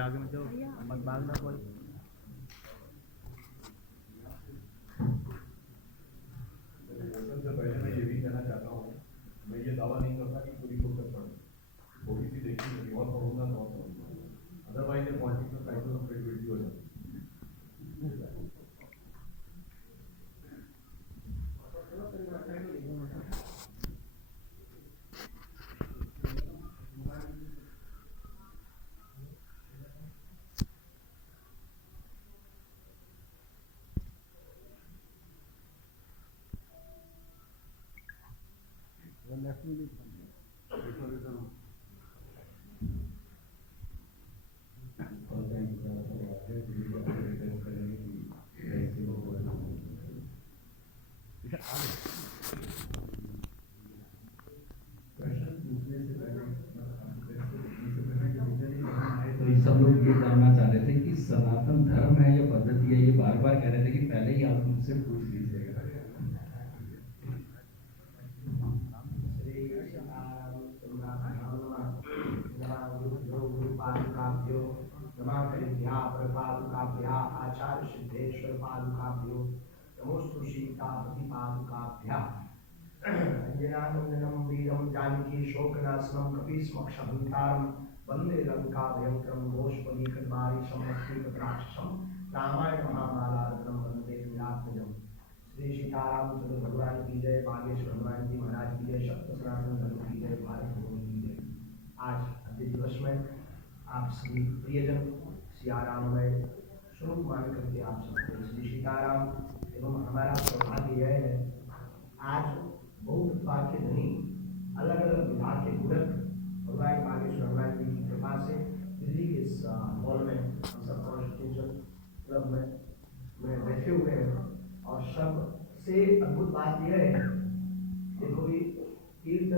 आगे में जाओ, मत भागना कोई। सबसे पहले मैं ये भी कहना चाहता हूँ, मैं ये दावा नहीं करता कि पूरी पुस्तक पढ़, थोड़ी सी देखी और पढ़ूंगा तो और समझूंगा, अदरवाइज ये पॉलिटिक्स में साइकिल ऑफ क्रेडिबिलिटी हो जाती है। सब लोग ये जानना चाह रहे थे कि सनातन धर्म है या पद्धति है, ये बार बार कह रहे थे कि पहले ही आप मुझसे पूछ लीजिएगा। आचार्य सिद्धेश्वर पादुकाभ्यो नमोस्तु सीतापति पादुकाभ्या अंजनानंदनम वीरम जानकी शोकनाशनम कपीसमक्षहंतारम वंदे लंका भयंकरम गोष्पदी कद्मारी समस्तीपत्राक्षसम रामायण महाभारतम वंदे विराटजम। श्री सीतारामचंद्र भगवान की जय, बागेश्वर हनुमान जी महाराज की जय, सत्य सनातन धर्म की जय, भारत भूमि की जय। आज अंतिम दिवस में आप सभी प्रियजन सियाराममय स्वरूप मान करके आप सबको श्री सीताराम एवं हमारा सौभाग्य यह है, आज बहुत वाक्य धनी अलग अलग विभाग के गुरक भगवान बागेश्वर हनुमान जी की कृपा से दिल्ली के इस हॉल में हम सब कॉन्स्टिट्यूशन क्लब में बैठे हुए हैं। और सबसे अद्भुत बात यह है, देखो भी तीर्थ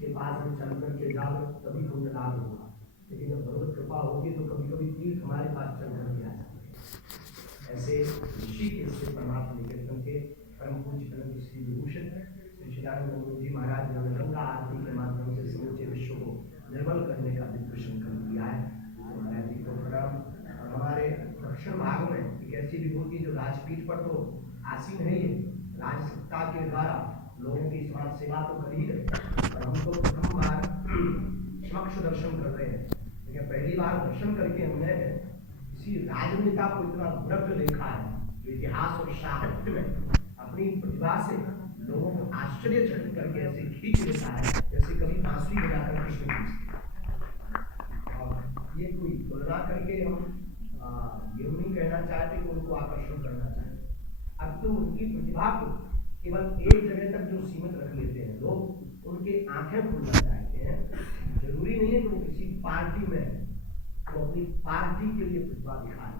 के पास हम चल करके जाओ तभी पुण्य लाभ होगा, लेकिन जब भगवत कृपा होगी तो कभी कभी तीर्थ हमारे पास चल करके आ जाते हैं। ऐसे ऋषि के परमात्मा निकेतन के परम पूज्य कलम श्री विभूषण श्री चिदानंद जी महाराज ने गंगा आरती के माध्यम से समूचे विश्व को निर्मल करने का दिव्य संकल्प किया है। महाराज जी को प्रणाम। और हमारे दक्षिण भाग में एक ऐसी विभूति जो राजपीठ पर तो आसीन है, ये राज सत्ता के द्वारा लोगों की समाज सेवा तो कर ही रहे, और हम तो प्रथम बार समक्ष दर्शन कर रहे हैं। लेकिन पहली बार दर्शन करके हमने किसी राजनेता को इतना विरक्त देखा है जो इतिहास और साहित्य में अपनी प्रतिभा से लोगों को आश्चर्यचकित करके ऐसे खींच लेता है जैसे कभी बांसुरी बजाकर कृष्ण खींचते। और ये कोई तुलना करके हम ये नहीं कहना चाहते कि उनको आकर्षण करना चाहते, अब तो उनकी प्रतिभा को केवल एक जगह तक जो सीमित रख लेते हैं लोग, उनके आंखें खुलना चाहते हैं। जरूरी नहीं है कि वो किसी पार्टी में वो अपनी पार्टी के लिए प्रतिभा दिखाए,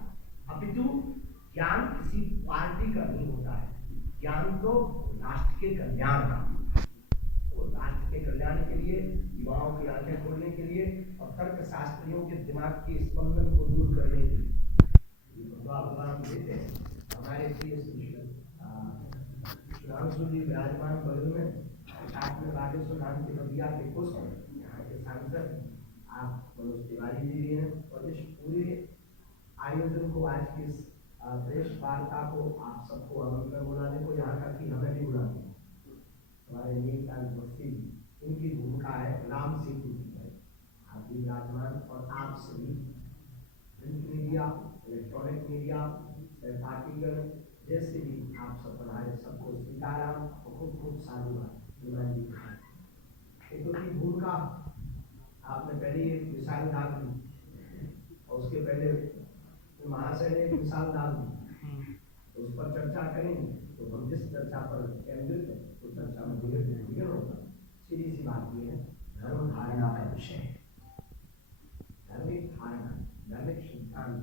अपितु ज्ञान किसी पार्टी का नहीं होता है, ज्ञान तो राष्ट्र के कल्याण का, वो राष्ट्र के कल्याण के लिए, युवाओं की आंखें खोलने के लिए और तर्क शास्त्रियों के दिमाग के स्पंदन को दूर करने के लिए भगवान देते हैं। हमारे प्रिय सुधांशु जी विराजमान बगल में, साथ में बागेश्वर धाम के बगिया के खुश हैं, यहाँ के सांसद आप मनोज तिवारी जी भी हैं। और इस पूरे आयोजन को, आज की प्रेस वार्ता को, आप सबको आमंत्रण बुलाने को, यहाँ तक कि हमें भी बुलाते हैं हमारे नीलकांत बस्ती, इनकी भूमिका है राम सेतु की है। आप भी विराजमान और आप सभी प्रिंट मीडिया, इलेक्ट्रॉनिक मीडिया, पार्टीगण जैसे भी आप सब पढ़ाए, सबको सीताराम और खूब खूब साधुवाद हनुमान जी का। एक की भूमिका आपने पहले एक मिसाल डाल दी और उसके पहले महाशय ने एक मिसाल डाल दी, उस पर चर्चा करेंगे। तो हम जिस चर्चा पर केंद्रित है उस चर्चा में धीरे होगा। सीधी सी बात यह है, धर्म धारणा का विषय है। धार्मिक धारणा, धार्मिक सिद्धांत,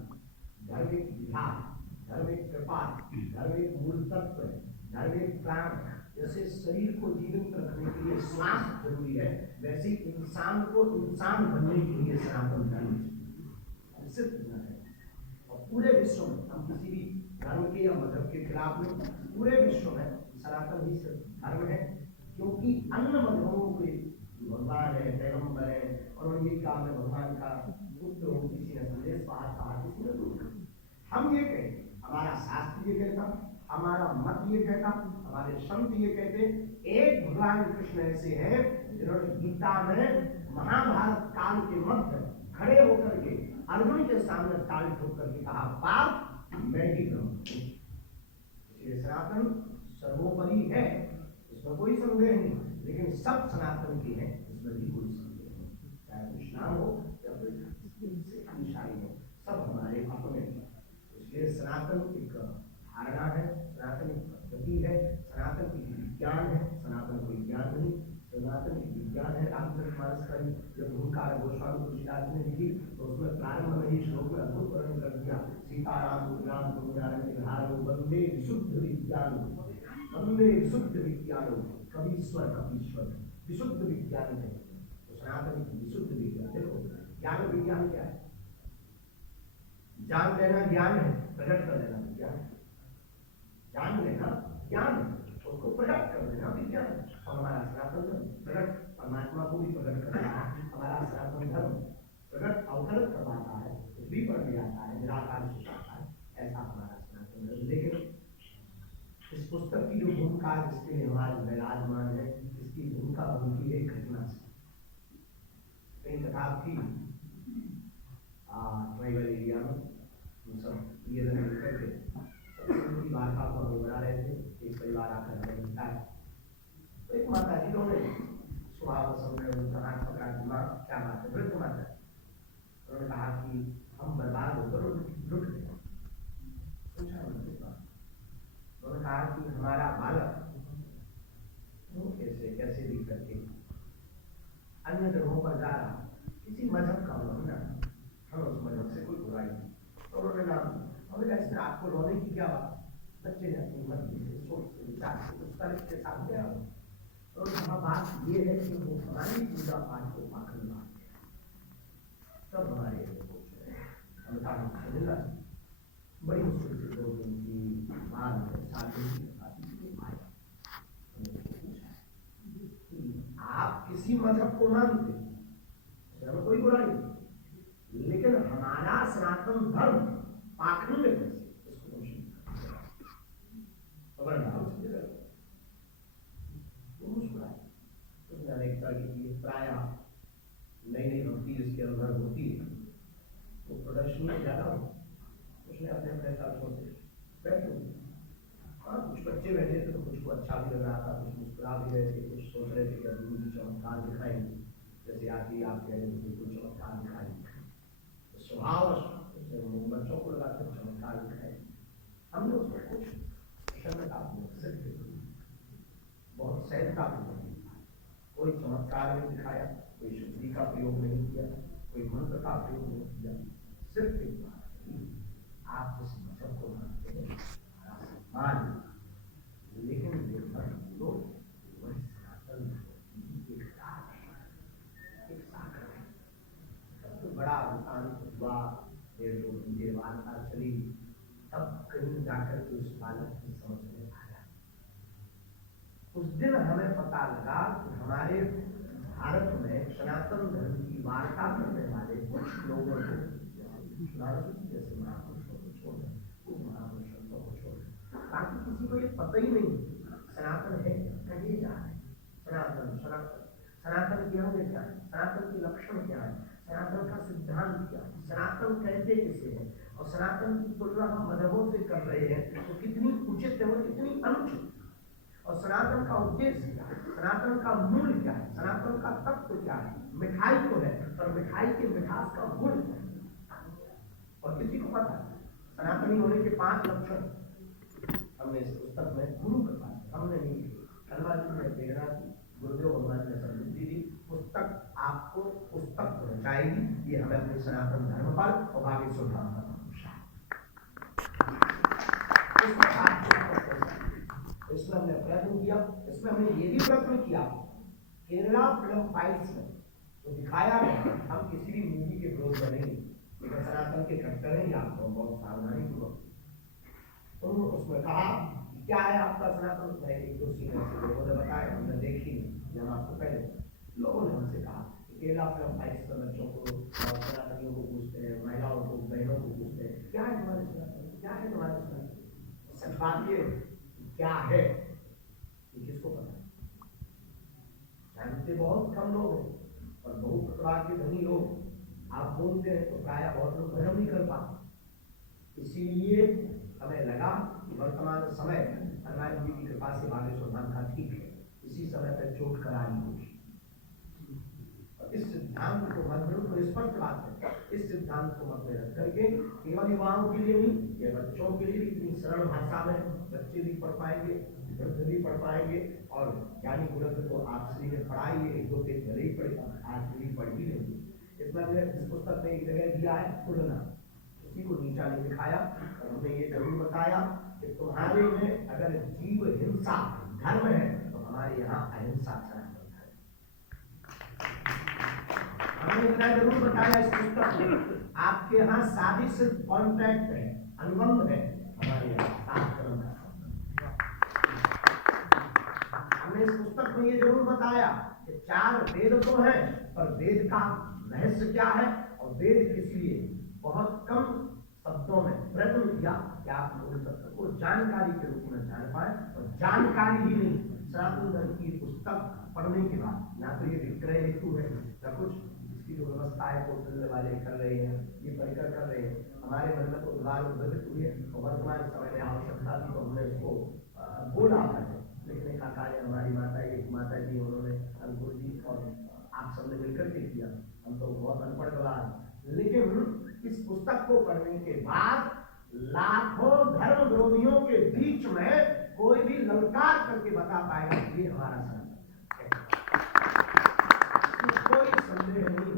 धार्मिक विधान, धार्मिक कृपा, धार्मिक मूल तत्व, धार्मिक प्राण, जैसे शरीर को जीवित रखने के लिए श्वास जरूरी है, वैसे इंसान को इंसान बनने के लिए सनातन धर्म सिद्ध करना है। और पूरे विश्व में हम किसी भी धर्म के या मजहब के खिलाफ नहीं, पूरे विश्व में सनातन ही धर्म है, क्योंकि अन्य मजहबों के भगवान है, पैगंबर है, और उन्होंने ये कहा मैं भगवान का पुत्र हूँ, किसी ने संदेश बाहर कहा, किसी ने दूर कहा। हम ये कहते, हमारा शास्त्र ये कहता, हमारा मत ये कहता, हमारे संत ये कहते, एक भगवान कृष्ण ऐसे हैं जिन्होंने गीता में महाभारत काल के मध्य खड़े होकर के अर्जुन के सामने ताल ठोक करके कहा, पाप मैं ही ब्रह्म हूं। इसलिए सनातन सर्वोपरि है, इसमें कोई संदेह नहीं, लेकिन सब सनातन की है, इसमें भी कोई संदेह नहीं। चाहे विष्णाम हो या कोई ईसाई हो, सब हमारे अपने हैं। इसलिए सनातन एक धारणा है, सनातन एक पद्धति है, सनातन की विज्ञान है, सनातन कोई ज्ञान नहीं, सनातन की विज्ञान है। रामचरितमानस का जब ओंकार गोस्वामी तुलसीदास ने लिखी तो उसमें प्रारंभ में ही श्लोक में अद्भुत वर्णन कर दिया, सीताराम गुरुराम गुरुनारायण वंदे विशुद्ध विज्ञान, वंदे विशुद्ध विज्ञान, कवीश्वर कपीश्वर, विशुद्ध विज्ञान है। तो सनातन की विशुद्ध विज्ञान, देखो ज्ञान विज्ञान क्या है? जान लेना ज्ञान है, प्रकट कर लेना विज्ञान। जान लेना ज्ञान है, उसको प्रकट कर देना विज्ञान। और हमारा सनातन धर्म प्रकट परमात्मा को भी प्रकट करता है। हमारा सनातन धर्म प्रकट अवतरित करवाता है, भी पर ले आता है, निराकार सुखाता है, ऐसा हमारा सनातन धर्म। लेकिन इस पुस्तक की जो भूमिका जिसके लिए हमारे विराजमान है, इसकी भूमिका बनती है घटना से। कई किताब थी ट्राइबल एरिया में, हम सब ये मिलकर के की वार्ता को हम बना रहे थे, एक परिवार आकर हमें मिलता है, तो एक माता जी ने स्वभाव समझ हाथ पकड़ा, दिमाग क्या बात है, वृद्ध माता, उन्होंने कहा कि हम बर्बाद होकर लुट गए। पूछा उन्होंने कहा कि हमारा बालक कैसे कैसे भी करके अन्य धर्मों पर जा रहा, किसी मजहब का होना, हम उस मजहब से कोई बुराई नहीं। तो उन्होंने नाम हमें कहा इसमें आपको रोने की क्या बात, बच्चे ने अपनी मर्जी से सोच से विचार से उस तरह के साथ गया। और वहाँ बात ये है कि वो हमारी पूजा पाठ को पाखंड मानते हैं, सब हमारे हम कहा मिला बड़ी मुश्किल से 2 दिन की बाद 7 दिन की आप किसी मजहब को मानते हैं, कोई बुराई नहीं, लेकिन हमारा सनातन धर्म पाखंड कैसे, इसको उसमें अनेक तरह की प्राय नई नई भक्ति जिसके अंदर होती है, वो प्रदर्शनी ज्यादा हो, उसने अपने अपने तर्कों से बैठे। हाँ, कुछ बच्चे बैठे थे तो कुछ को अच्छा भी लग रहा था, कुछ मुस्कुरा भी रहे थे, कुछ सोच रहे थे कि अभी भी चमत्कार दिखाएंगे, जैसे आती आप कह रहे थे बिल्कुल चमत्कार दिखाएंगे, तो स्वभाव बच्चों को लगा कर चमत्कार दिखाएंगे। हमने उसको कुछ क्षमता बहुत सहजता कोई चमत्कार नहीं दिखाया, कोई शुद्धि का प्रयोग नहीं किया, कोई मंत्र का प्रयोग नहीं किया, सिर्फ एक बात, आप जिस मजहब को मानते हैं मान, लेकिन लोग वही सनातन एक सागर है। तो बड़ा अंत हुआ, 1-2 घंटे वार्ता चली, तब कहीं जाकर के उस बालक की समझ में आया। उस दिन हमें पता लगा कि हमारे भारत में सनातन धर्म की वार्ता करने वाले कुछ लोगों को, जैसे महापुरुषों को छोड़ दें, उस महापुरुषों को छोड़ दें, ताकि किसी को ये पता ही नहीं सनातन है कहीं जा रहे। सनातन सनातन सनातन के अंग क्या है, सनातन के लक्षण क्या है, सनातन का सिद्धांत क्या है, सनातन कहते किसे है, और सनातन की तुलना हम मजहबों से कर रहे हैं तो कितनी उचित है और कितनी अनुचित, और सनातन का उद्देश्य क्या है, सनातन का मूल क्या है, सनातन का तत्व क्या है। मिठाई तो है, पर मिठाई के मिठास का गुण क्या है, और किसी को पता है सनातनी होने के 5 लक्षण हमने इस पुस्तक में गुरु कृपा हमने नहीं लिखी, खलवा जी ने प्रेरणा की, गुरुदेव भगवान ने समृद्धि दी, पुस्तक आपको पुस्तक पहुंचाएगी, ये हमें अपने सनातन धर्म पर और आगे सुधार करना। इसमें हमने प्रयत्न किया, इसमें हमने ये भी प्रयत्न किया, केरला फिल्म फाइल्स में तो दिखाया है, हम किसी भी मूवी के विरोध में नहीं, लेकिन सनातन के कट्टर हैं, आपको बहुत सावधानी पूर्वक उन्होंने उसमें कहा क्या है आपका सनातन, 1-2 सीन ऐसे लोगों ने बताया, हमने देखी, हम आपको पहले लोगों ने केला फाइट्स पर बच्चों को और सनातनियों को पूछते हैं, महिलाओं को, बहनों को पूछते हैं, क्या है तुम्हारे सनातन, क्या है तुम्हारे सनातन? सच बात ये क्या है ये किसको पता है? जानते बहुत कम लोग हैं और बहुत प्रतिभा के धनी लोग। आप बोलते हैं तो प्राय बहुत लोग ग्रहण नहीं कर पाते। इसीलिए हमें लगा कि वर्तमान समय हनुमान जी की कृपा से बागेश्वर धाम का ठीक है, इसी समय पर चोट करानी होगी। और इस सिद्धांत को मत में तो स्पष्ट बात है, इस सिद्धांत को मत में रख करके केवल युवाओं के लिए नहीं, ये बच्चों के लिए इतनी सरल भाषा में बच्चे भी पढ़ पाएंगे, वृद्ध भी पढ़ पाएंगे। और ज्ञानी गुरु तो आप श्री में पढ़ाइए, एक दो पेज भले ही पढ़ेगा, आज भी पढ़ ही लेंगे। इसमें मैंने इस पुस्तक में एक जगह दिया है तुलना, किसी को नीचा नहीं दिखाया और हमने ये जरूर बताया कि तुम्हारे में अगर जीव हिंसा धर्म है तो हमारे यहाँ अहिंसा सनातन है। हमने इतना जरूर बताया इस पुस्तक में, आपके यहाँ शादी सिर्फ कॉन्ट्रैक्ट है, अनुबंध है, हमारे यहाँ कार्यक्रम है। हमने इस पुस्तक में ये जरूर बताया कि 4 वेद तो हैं, पर वेद का रहस्य क्या है और वेद किस लिए, बहुत कम शब्दों में प्रश्न किया कि आप मूल तत्व को जानकारी के रूप में जान पाए। और जानकारी ही नहीं, सनातन धर्म की पुस्तक पढ़ने के बाद ना तो ये विक्रय हेतु है ना कुछ, इसकी जो व्यवस्था है पोर्टल वाले कर रहे हैं, ये परिकर कर रहे हैं। हमारे मन में तो उद्धार उद्भित हुई है और वर्तमान समय में आवश्यकता थी तो हमने इसको बोला है। लिखने का कार्य हमारी माता जी उन्होंने अंकुर जी और आप सबने मिलकर के किया। हम तो बहुत अनपढ़ गवाह हैं, लेकिन इस पुस्तक को पढ़ने के बाद लाखों धर्म विरोधियों के बीच में कोई भी ललकार करके बता पाएगा कि ये हमारा सनातन है, कोई संदेह नहीं।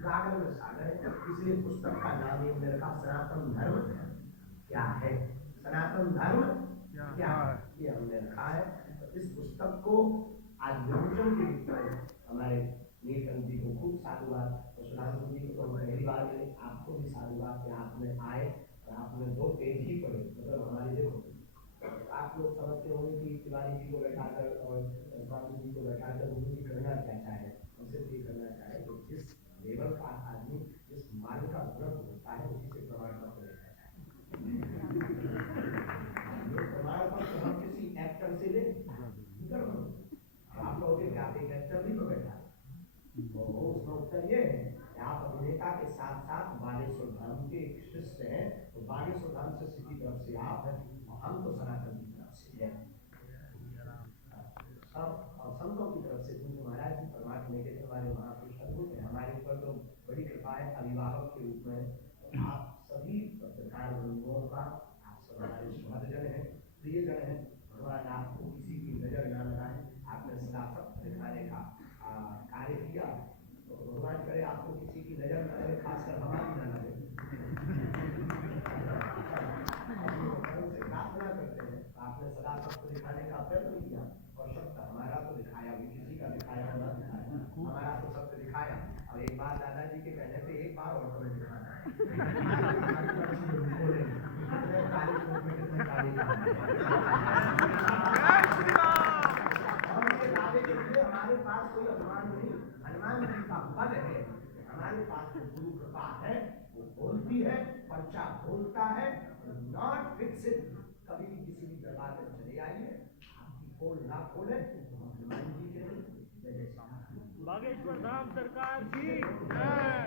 सागर में सागर है, इसलिए पुस्तक का नाम ही मेरे का सनातन धर्म क्या है, सनातन धर्म क्या है, ये हमने रखा है। इस पुस्तक को आज विमोचन के रूप में हमारे नीलकंठ जी को खूब साधुवाद, और सुधांशु जी को तो पहली बार मिले, आपको भी साधुवाद कि आपने आए और आपने 2 पेज ही पढ़े। मतलब हमारी देखो आप लोग समझते होंगे कि तिवारी जी को बैठाकर और स्वामी जी को बैठाकर गुरु जी करना क्या चाहे, हम सिर्फ ये करना चाहे कि जिस लेवल का आदमी जिस मार्ग का व्रत होता है उसी से प्रमाण पत्र लेना चाहे। प्रमाण पत्र हम किसी एक्टर से ले, आप लोग एक एक्टर भी तो बैठा तो उसका उत्तर ये है कि आप अभिनेता के साथ साथ बागेश्वर धाम के एक शिष्य हैं, तो बागेश्वर धाम शिष्य की तरफ से आप हैं और हम तो सनातन की तरफ से हैं, और संतों की तरफ से पूज्य महाराज जी परमात्मा के हमारे महापुरुष अद्भुत है। हमारे ऊपर तो बड़ी कृपा है अभिभावक के रूप में आप सभी पत्रकार बंधुओं का, आप सब हमारे सुहृदजन हैं, प्रियजन हैं। भगवान आपको किसी की नजर न लगाए, आपने सदाफत दिखाने का कार्य किया तो भगवान करे आपको किसी की नजर न लगे, खासकर हमारी न लगे। प्रार्थना करते हैं, आपने सदाफत दिखाने का प्रयत्न किया और सत्य हमारा तो दिखाया भी, किसी का दिखाया ना दिखाया, हमारा तो सत्य दिखाया। और एक बार दादाजी के कहने पे एक बार और तुम्हें दिखाना है, हमारे पास कोई अभिमान नहीं, हनुमान जी का बल है, हमारे पास जो गुरु कृपा है वो बोलती है, पर्चा बोलता है, नॉट फिक्सेड। कभी भी किसी भी दरबार में चले आइए, आपकी पोल ना खोले तो हनुमान जी के बागेश्वर धाम सरकार की जय।